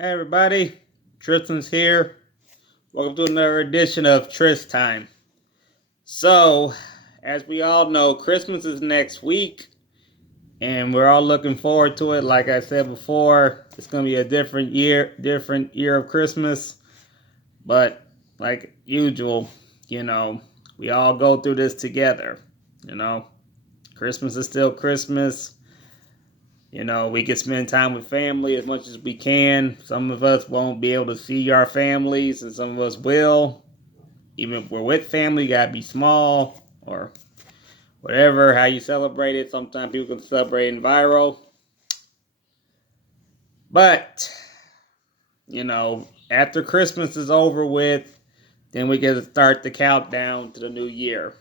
Hey everybody, Tristan's here. Welcome to another edition of Trist Time. So, as we all know, Christmas is next week, and we're all looking forward to it. Like I said before, it's gonna be a different year of Christmas. But like usual, you know, we all go through this together. You know, Christmas is still Christmas. You know, we can spend time with family as much as we can. Some of us won't be able to see our families, and some of us will. Even if we're with family, you gotta be small or whatever, how you celebrate it. Sometimes people can celebrate in viral. But, after Christmas is over with, then we get to start the countdown to the new year,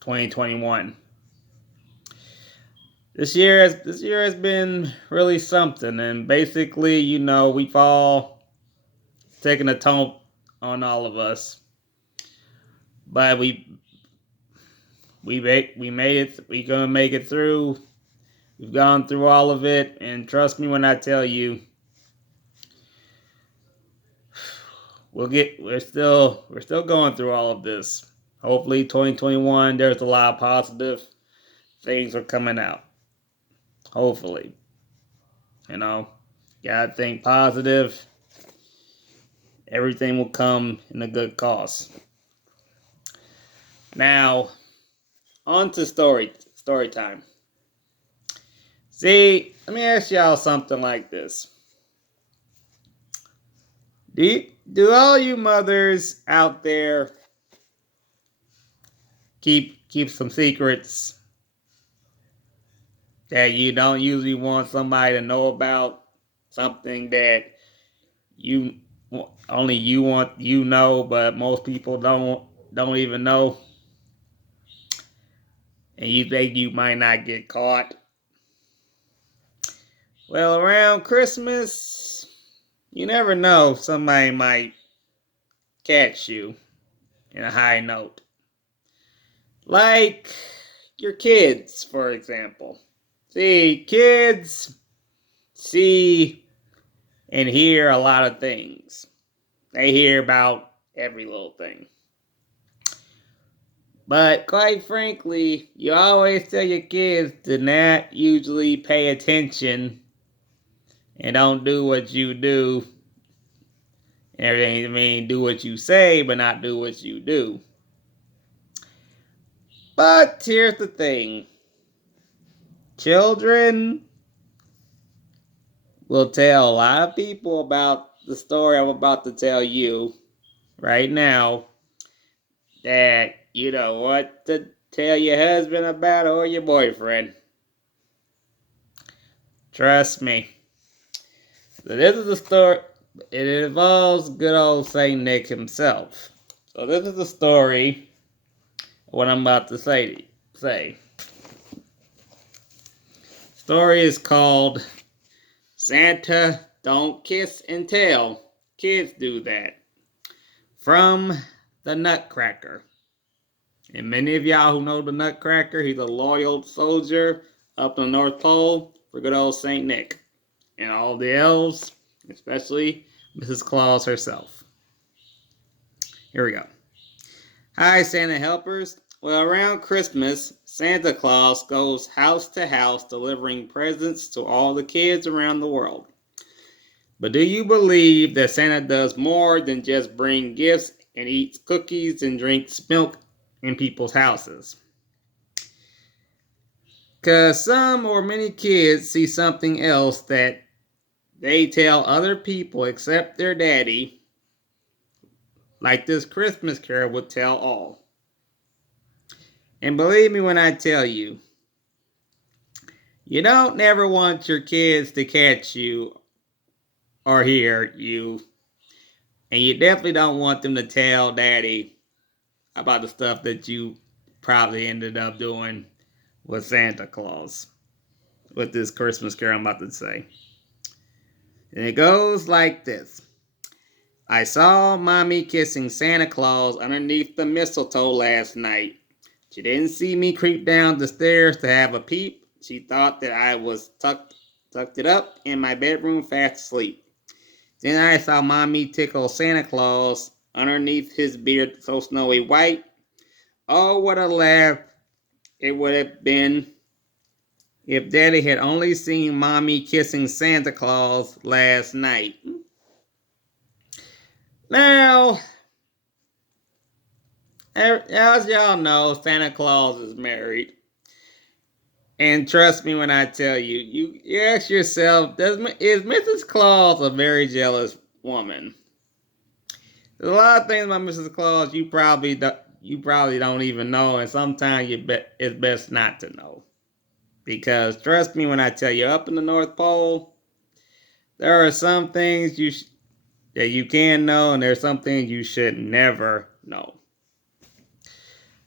2021. This year has been really something, and basically, we've all taken a toll on all of us. But we made it. We gonna make it through. We've gone through all of it, and trust me when I tell you, we're still going through all of this. Hopefully, 2021, there's a lot of positive things are coming out. Hopefully, you know, gotta think positive. Everything will come in a good cause. Now, on to story time. See, let me ask y'all something like this. Do all you mothers out there keep some secrets that you don't usually want somebody to know about? Something that you only you know, but most people don't even know, and you think you might not get caught. Well, around Christmas, you never know, somebody might catch you in a high note. Like your kids, for example. See, kids see and hear a lot of things. They hear about every little thing. But quite frankly, you always tell your kids to not usually pay attention and don't do what you do. Everything, I mean, do what you say, but not do what you do. But here's the thing. Children will tell a lot of people about the story I'm about to tell you right now, that you know what to tell your husband about or your boyfriend. Trust me. So this is a story. It involves good old Saint Nick himself. So this is the story of what I'm about to say. Story is called Santa Don't Kiss and Tell. Kids do that. From the Nutcracker. And many of y'all who know the Nutcracker, he's a loyal soldier up in the North Pole for good old Saint Nick. And all the elves, especially Mrs. Claus herself. Here we go. Hi, Santa helpers. Well, around Christmas, Santa Claus goes house to house delivering presents to all the kids around the world. But do you believe that Santa does more than just bring gifts and eats cookies and drinks milk in people's houses? Because some or many kids see something else that they tell other people except their daddy, like this Christmas carol would tell all. And believe me when I tell you, you don't never want your kids to catch you or hear you. And you definitely don't want them to tell daddy about the stuff that you probably ended up doing with Santa Claus. With this Christmas carol I'm about to say. And it goes like this. I saw Mommy kissing Santa Claus underneath the mistletoe last night. She didn't see me creep down the stairs to have a peep. She thought that I was tucked it up in my bedroom fast asleep. Then I saw Mommy tickle Santa Claus underneath his beard so snowy white. Oh, what a laugh it would have been if Daddy had only seen Mommy kissing Santa Claus last night. Now, as y'all know, Santa Claus is married. And trust me when I tell you, you ask yourself, is Mrs. Claus a very jealous woman? There's a lot of things about Mrs. Claus you probably don't even know, and sometimes it's best not to know. Because trust me when I tell you, up in the North Pole, there are some things that you can know, and there's some things you should never know.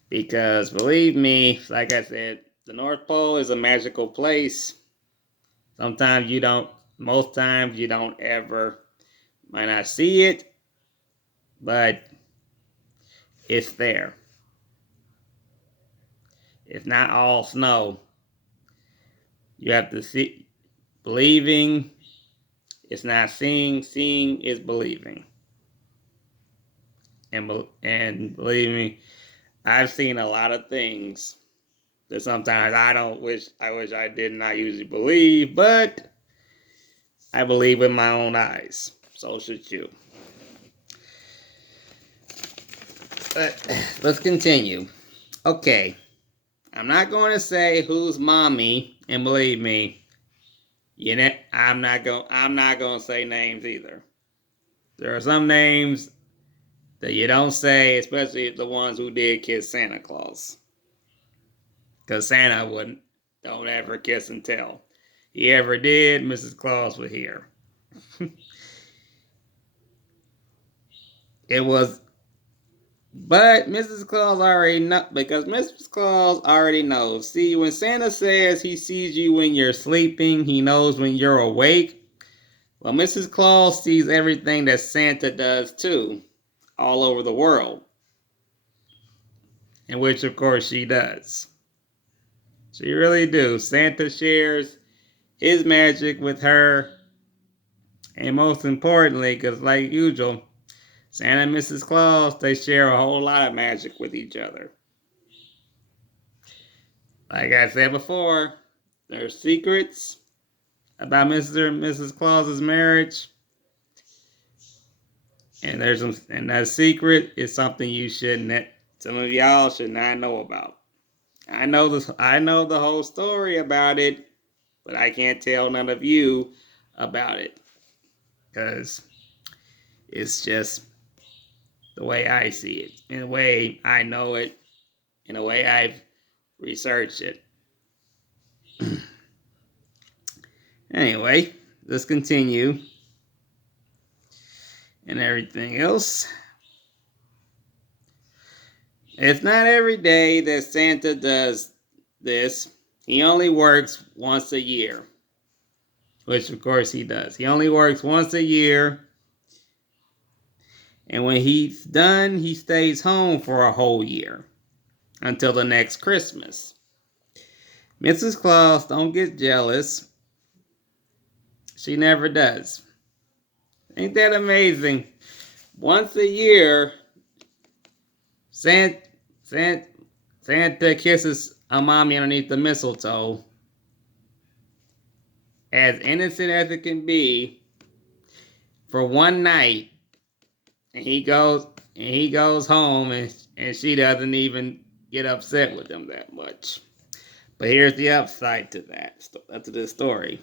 Because believe me, like I said, the North Pole is a magical place. Sometimes you don't, most times you don't ever, might not see it, but it's there. It's not all snow. You have to see, believing, it's not seeing, seeing is believing. And believe me, I've seen a lot of things that sometimes I wish I did not usually believe, but I believe with my own eyes. So should you. But let's continue. Okay. I'm not going to say who's mommy, and believe me, I'm not going to say names either. There are some names that you don't say, especially the ones who did kiss Santa Claus. Because Santa don't ever kiss and tell. He ever did, Mrs. Claus would hear. But Mrs. Claus already knows, because Mrs. Claus already knows. See, when Santa says he sees you when you're sleeping, he knows when you're awake. Well, Mrs. Claus sees everything that Santa does too, all over the world. And which, of course, she does. She really do. Santa shares his magic with her. And most importantly, because like usual, Santa and Mrs. Claus, they share a whole lot of magic with each other. Like I said before, there's secrets about Mr. and Mrs. Claus's marriage. And that secret is something some of y'all should not know about. I know the whole story about it, but I can't tell none of you about it. Because it's just the way I see it, in the way I know it, in the way I've researched it. Anyway, let's continue. And everything else. It's not every day that Santa does this. He only works once a year. Which, of course, he does. He only works once a year. And when he's done, he stays home for a whole year. Until the next Christmas. Mrs. Claus, don't get jealous. She never does. Ain't that amazing? Once a year, Santa kisses a mommy underneath the mistletoe. As innocent as it can be, for one night, and he goes home, and she doesn't even get upset with him that much. But here's the upside to this story.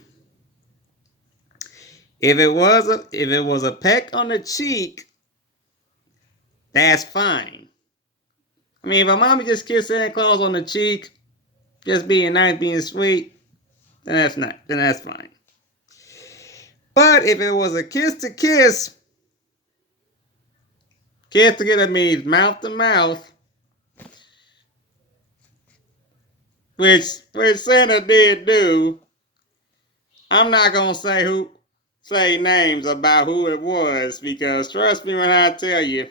If it was a peck on the cheek, that's fine. I mean, if a mommy just kissed Santa Claus on the cheek, just being nice, being sweet, then that's fine. But if it was a kiss to kiss means mouth to mouth, which Santa did do. I'm not gonna say names about who it was, because trust me when I tell you,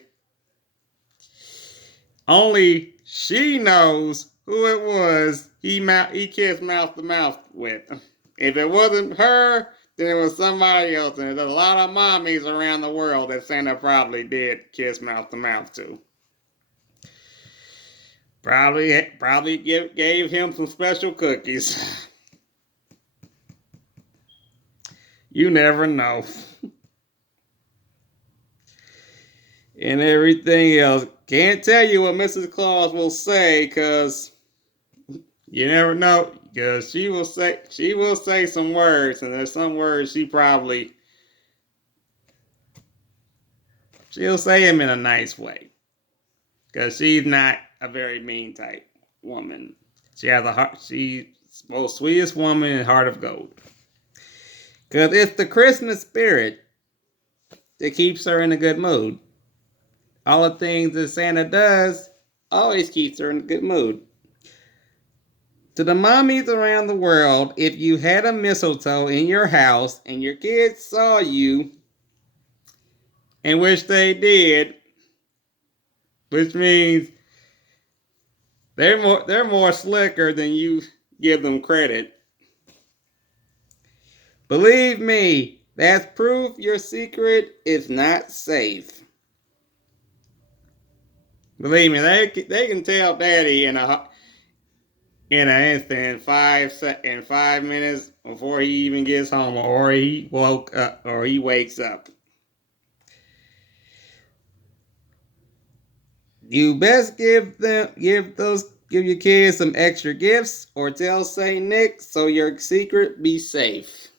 only she knows who it was he kissed mouth to mouth with. If it wasn't her, than it was somebody else. And there's a lot of mommies around the world that Santa probably did kiss mouth to mouth to. Probably gave him some special cookies. You never know. And everything else. Can't tell you what Mrs. Claus will say, because you never know. Because she will say some words, and there's some words she'll say them in a nice way. Because she's not a very mean type woman. She has a heart. She's the most sweetest woman in Heart of Gold. Because it's the Christmas spirit that keeps her in a good mood. All the things that Santa does always keeps her in a good mood. To the mommies around the world, if you had a mistletoe in your house and your kids saw you, and wish they did, which means they're more slicker than you give them credit. Believe me, that's proof your secret is not safe. Believe me, they can tell Daddy in an instant, in 5 minutes before he even gets home, or he wakes up. You best give your kids some extra gifts, or tell Saint Nick so your secret be safe.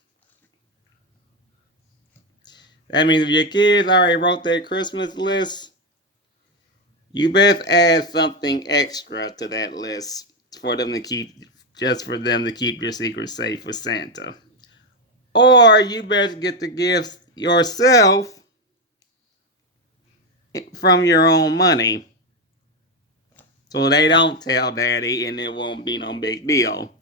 That means if your kids already wrote their Christmas list, you best add something extra to that list for them to keep your secret safe with Santa. Or you best get the gifts yourself from your own money, so they don't tell Daddy and it won't be no big deal.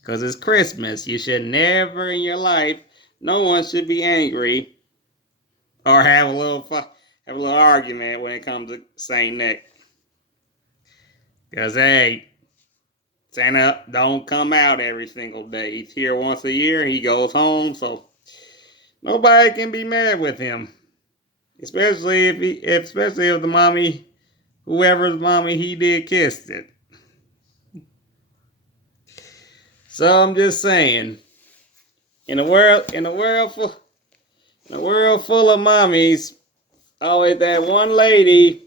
Because it's Christmas. You should never in your life, no one should be angry or have a little argument when it comes to Saint Nick. Because, hey, Santa don't come out every single day. He's here once a year. He goes home, so nobody can be mad with him. Especially if the mommy, whoever's mommy he did kissed it. So I'm just saying, in a world full of mommies, always that one lady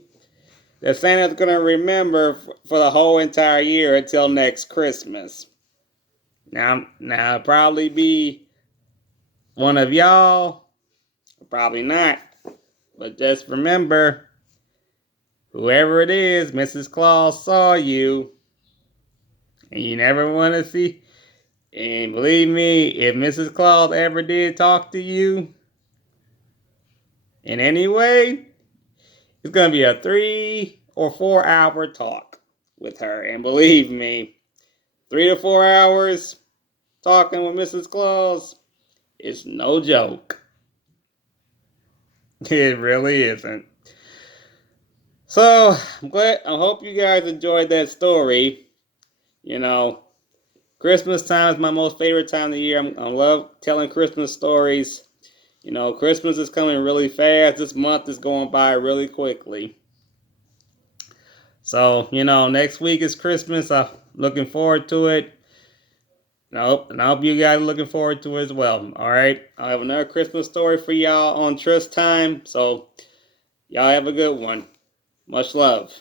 that Santa's gonna remember for the whole entire year until next Christmas. Now it'll probably be one of y'all, probably not. But just remember, whoever it is, Mrs. Claus saw you, and you never want to see. And believe me, if Mrs. Claus ever did talk to you in any way, it's going to be a 3 or 4 hour talk with her. And believe me, 3 to 4 hours talking with Mrs. Claus is no joke. It really isn't. So, I hope you guys enjoyed that story. You know, Christmas time is my most favorite time of the year. I love telling Christmas stories. You know, Christmas is coming really fast. This month is going by really quickly. So, you know, next week is Christmas. I'm looking forward to it. And I hope you guys are looking forward to it as well. All right. I'll have another Christmas story for y'all on Trust Time. So, y'all have a good one. Much love.